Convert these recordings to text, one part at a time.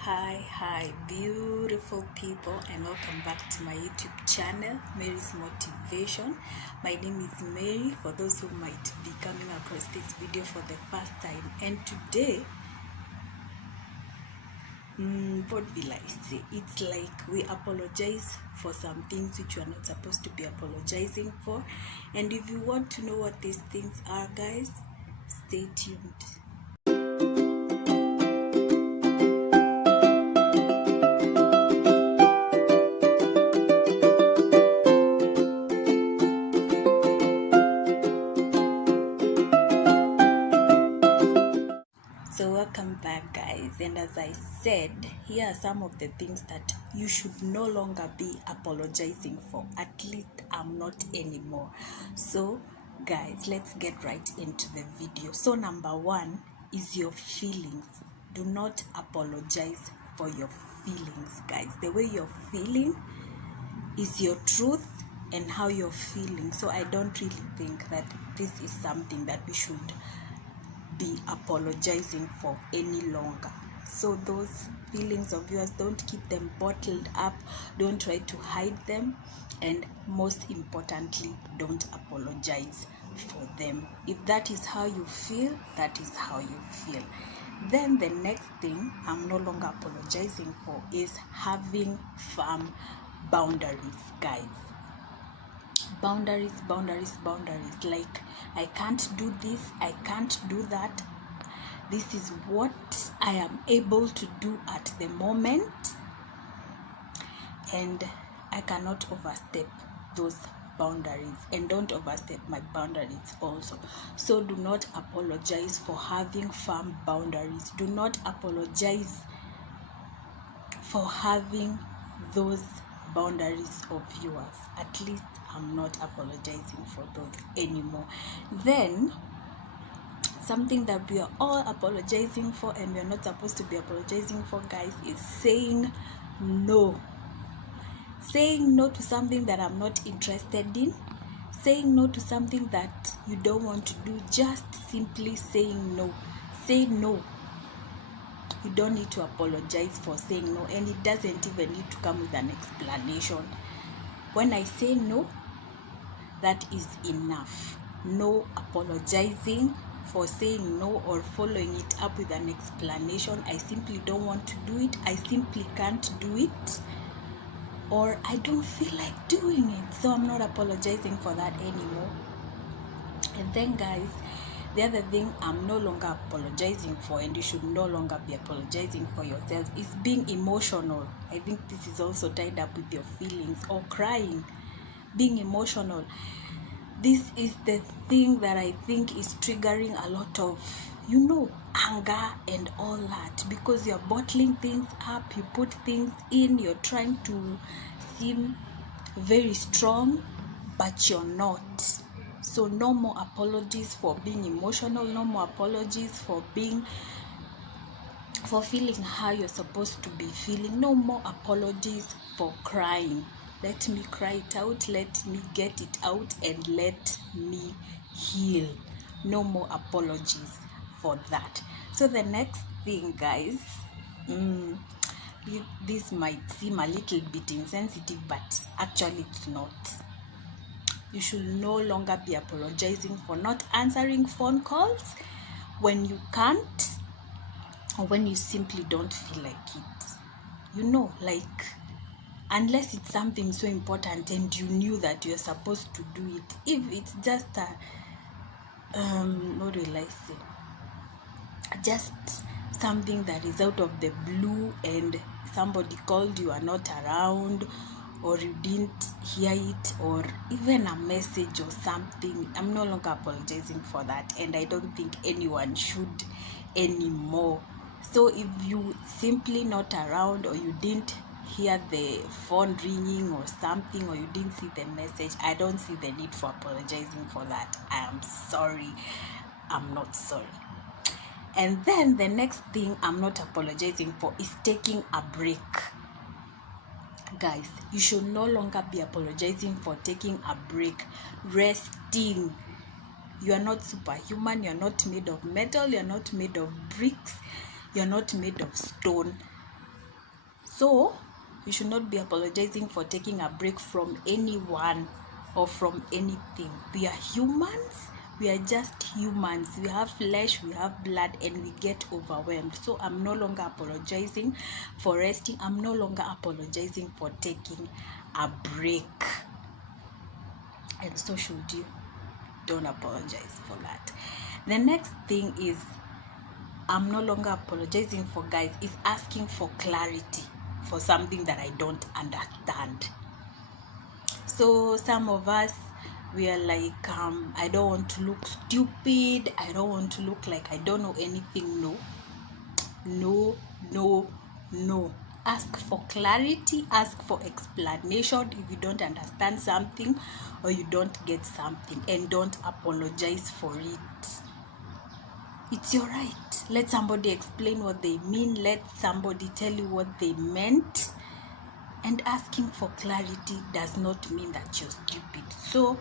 Hi, beautiful people, and welcome back to my YouTube channel, Mary's Motivation. My name is Mary, for those who might be coming across this video for the first time. And today, what will I say? It's like we apologize for some things which we are not supposed to be apologizing for. And if you want to know what these things are, guys, stay tuned. So welcome back, guys, and as I said, here are some of the things that you should no longer be apologizing for. At least I'm not anymore. So guys, let's get right into the video. So number one is your feelings. Do not apologize for your feelings, guys. The way you're feeling is your truth and how you're feeling. So I don't really think that this is something that we should be apologizing for any longer. So those feelings of yours, don't keep them bottled up, don't try to hide them, and most importantly, don't apologize for them. If that is how you feel, that is how you feel. Then the next thing I'm no longer apologizing for is having firm boundaries, guys. Boundaries. Like, I can't do this, I can't do that. This is what I am able to do at the moment, and I cannot overstep those boundaries, and don't overstep my boundaries also. So do not apologize for having firm boundaries. Do not apologize for having those boundaries of yours. At least I'm not apologizing for those anymore. Then something that we are all apologizing for and we are not supposed to be apologizing for, guys, is saying no. Saying no to something that I'm not interested in. Saying no to something that you don't want to do. Just simply saying no. Say no. You don't need to apologize for saying no, and it doesn't even need to come with an explanation. When I say no, that is enough. No apologizing for saying no or following it up with an explanation. I simply don't want to do it, I simply can't do it, or I don't feel like doing it, so I'm not apologizing for that anymore. And then, guys, the other thing I'm no longer apologizing for, and you should no longer be apologizing for yourself, is being emotional. I think this is also tied up with your feelings, or crying. Being emotional. This is the thing that I think is triggering a lot of, anger and all that, because you're bottling things up, you put things in, you're trying to seem very strong, but you're not. So no more apologies for being emotional, no more apologies for feeling how you're supposed to be feeling, no more apologies for crying. Let me cry it out, let me get it out, and let me heal. No more apologies for that. So the next thing, guys, this might seem a little bit insensitive, but actually it's not. You should no longer be apologizing for not answering phone calls when you can't, or when you simply don't feel like it. Unless it's something so important and you knew that you're supposed to do it. If it's just what will I say? Just something that is out of the blue, and somebody called, you are not around, or you didn't hear it, or even a message or something, I'm no longer apologizing for that, and I don't think anyone should anymore. So if you simply not around, or you didn't hear the phone ringing or something, or you didn't see the message, I don't see the need for apologizing for that. I am sorry, I'm not sorry. And then the next thing I'm not apologizing for is taking a break. Guys, you should no longer be apologizing for taking a break, resting. You are not superhuman, you're not made of metal, you're not made of bricks, you're not made of stone. So you should not be apologizing for taking a break from anyone or from anything. We are humans. We are just humans. We have flesh, we have blood, and we get overwhelmed. So I'm no longer apologizing for resting. I'm no longer apologizing for taking a break. And so should you. Don't apologize for that. The next thing is, I'm no longer apologizing for, guys, is asking for clarity for something that I don't understand. So some of us, we are like, I don't want to look stupid. I don't want to look like I don't know anything. No. Ask for clarity. Ask for explanation if you don't understand something or you don't get something, and don't apologize for it. It's your right. Let somebody explain what they mean. Let somebody tell you what they meant. And asking for clarity does not mean that you're stupid. So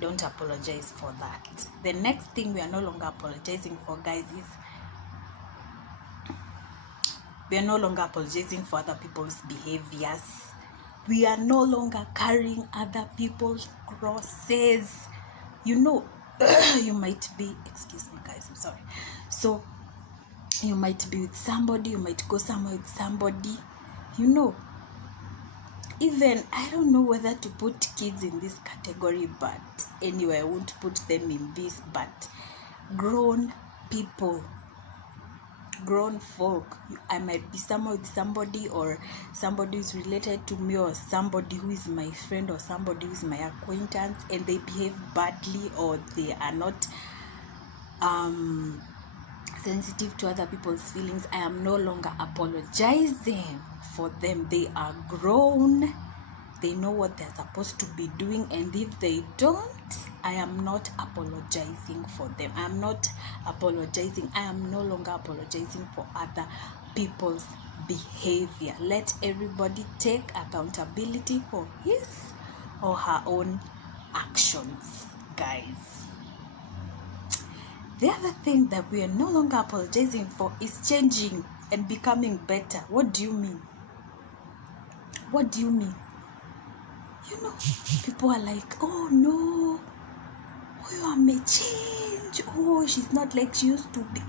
don't apologize for that. The next thing we are no longer apologizing for, guys, is we are no longer apologizing for other people's behaviors. We are no longer carrying other people's crosses. You know, you might be, excuse me guys, I'm sorry. So you might be with somebody, you might go somewhere with somebody, you know, even, I don't know whether to put kids in this category, but anyway, I won't put them in this, but grown people, grown folk. I might be somewhere with somebody, or somebody who's related to me, or somebody who is my friend, or somebody who is my acquaintance, and they behave badly, or they are not sensitive to other people's feelings. I am no longer apologizing for them. They are grown. They know what they're supposed to be doing, and if they don't, I am not apologizing for them. I am not apologizing. I am no longer apologizing for other people's behavior. Let everybody take accountability for his or her own actions, guys. The other thing that we are no longer apologizing for is changing and becoming better. What do you mean? What do you mean? You know, people are like, oh no, oh, may change. Oh, she's not like she used to be.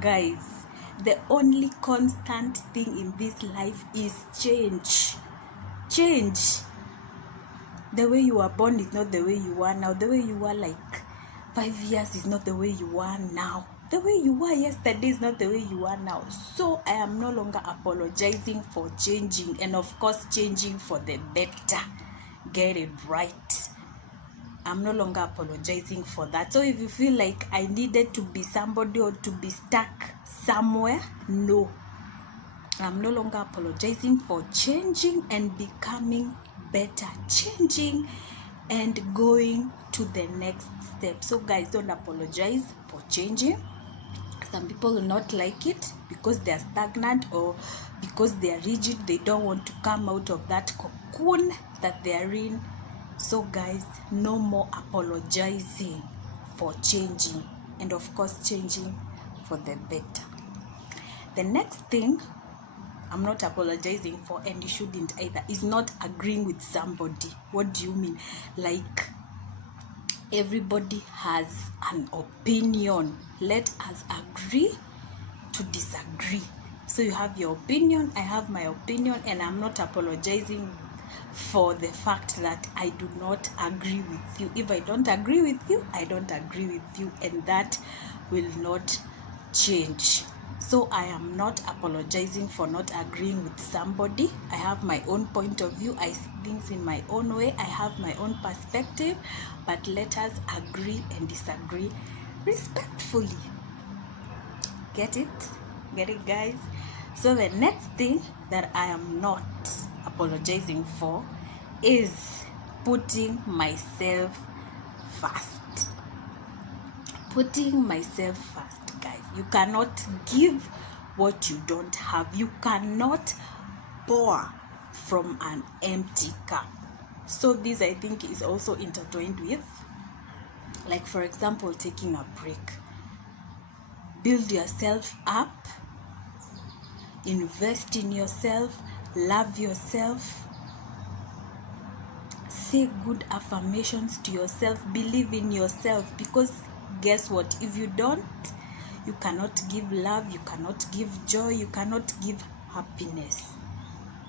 Guys, the only constant thing in this life is change. Change. The way you were born is not the way you are now. The way you were like 5 years is not the way you are now. The way you were yesterday is not the way you are now. So I am no longer apologizing for changing, and of course changing for the better. Get it right. I'm no longer apologizing for that. So if you feel like I needed to be somebody or to be stuck somewhere, no. I'm no longer apologizing for changing and becoming better. Changing and going to the next step. So guys, don't apologize for changing. Some people will not like it because they are stagnant, or because they are rigid. They don't want to come out of that cocoon that they are in. So guys, no more apologizing for changing, and of course changing for the better. The next thing I'm not apologizing for, and you shouldn't either, is not agreeing with somebody. What do you mean? Like, everybody has an opinion. Let us agree to disagree. So you have your opinion, I have my opinion, and I'm not apologizing for the fact that I do not agree with you. If I don't agree with you, I don't agree with you, and that will not change. So I am not apologizing for not agreeing with somebody. I have my own point of view. I see things in my own way. I have my own perspective. But let us agree and disagree respectfully. Get it? Get it, guys? So the next thing that I am not apologizing for is putting myself first. Putting myself first. Guys, you cannot give what you don't have. You cannot pour from an empty cup. So this, I think, is also intertwined with, like, for example, taking a break. Build yourself up, invest in yourself, love yourself, say good affirmations to yourself, believe in yourself, because guess what, if you don't, you cannot give love, you cannot give joy, you cannot give happiness.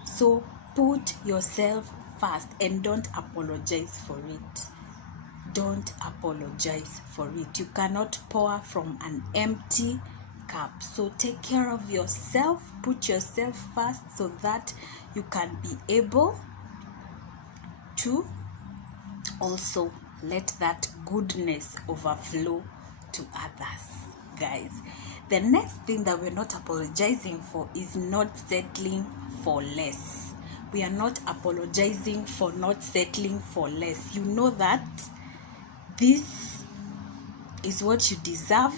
So put yourself first and don't apologize for it. Don't apologize for it. You cannot pour from an empty cup. So take care of yourself, put yourself first, so that you can be able to also let that goodness overflow to others. Guys, the next thing that we're not apologizing for is not settling for less. We are not apologizing for not settling for less. You know that this is what you deserve,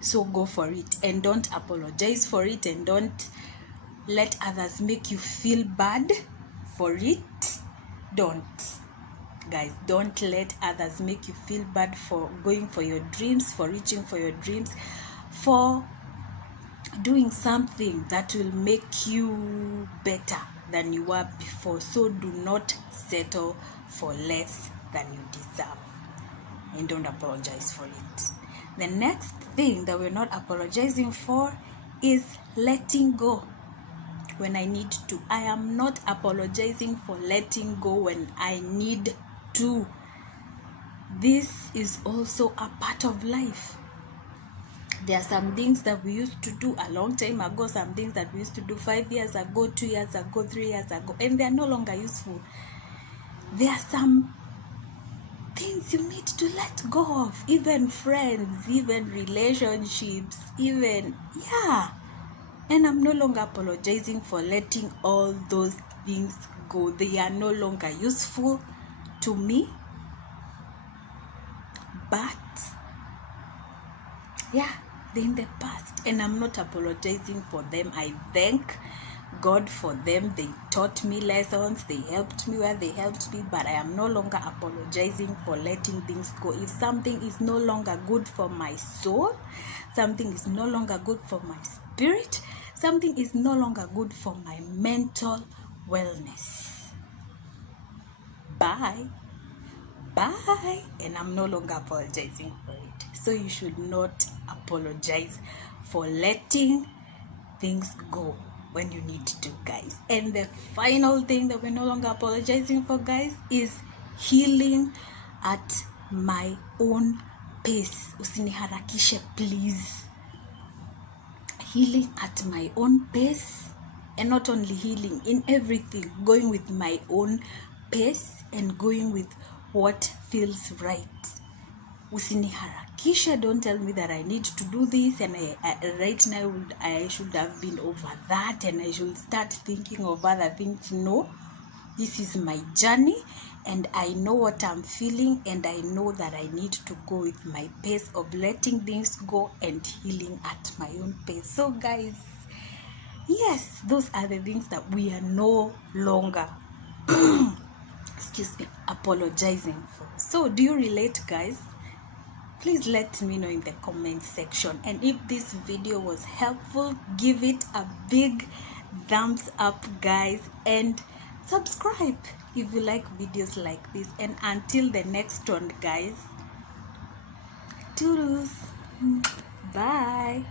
so go for it, and don't apologize for it, and don't let others make you feel bad for it. Don't, guys, don't let others make you feel bad for going for your dreams, for reaching for your dreams, for doing something that will make you better than you were before. So do not settle for less than you deserve, and don't apologize for it. The next thing that we're not apologizing for is letting go when I need to. I am not apologizing for letting go when I need to. This is also a part of life. There are some things that we used to do a long time ago, some things that we used to do 5 years ago, 2 years ago, 3 years ago, and they are no longer useful. There are some things you need to let go of, even friends, even relationships, even, yeah. And I'm no longer apologizing for letting all those things go. They are no longer useful to me. But yeah, they're in the past, and I'm not apologizing for them. I thank God for them. They taught me lessons, they helped me where they helped me, but I am no longer apologizing for letting things go. If something is no longer good for my soul, something is no longer good for my spirit, something is no longer good for my mental wellness, bye, and I'm no longer apologizing for it. So you should not apologize for letting things go when you need to, guys. And the final thing that we're no longer apologizing for, guys, is healing at my own pace. Usiniharakishe, please. Healing at my own pace, and not only healing, in everything, going with my own pace and going with what feels right. Usiniharakisha, don't tell me that I need to do this, and right now I should have been over that, and I should start thinking of other things. No, this is my journey, and I know what I'm feeling, and I know that I need to go with my pace of letting things go and healing at my own pace. So guys, yes, those are the things that we are no longer apologizing for. So do you relate, guys? Please let me know in the comment section, and if this video was helpful, give it a big thumbs up, guys, and subscribe if you like videos like this. And until the next one, guys, toodles, bye.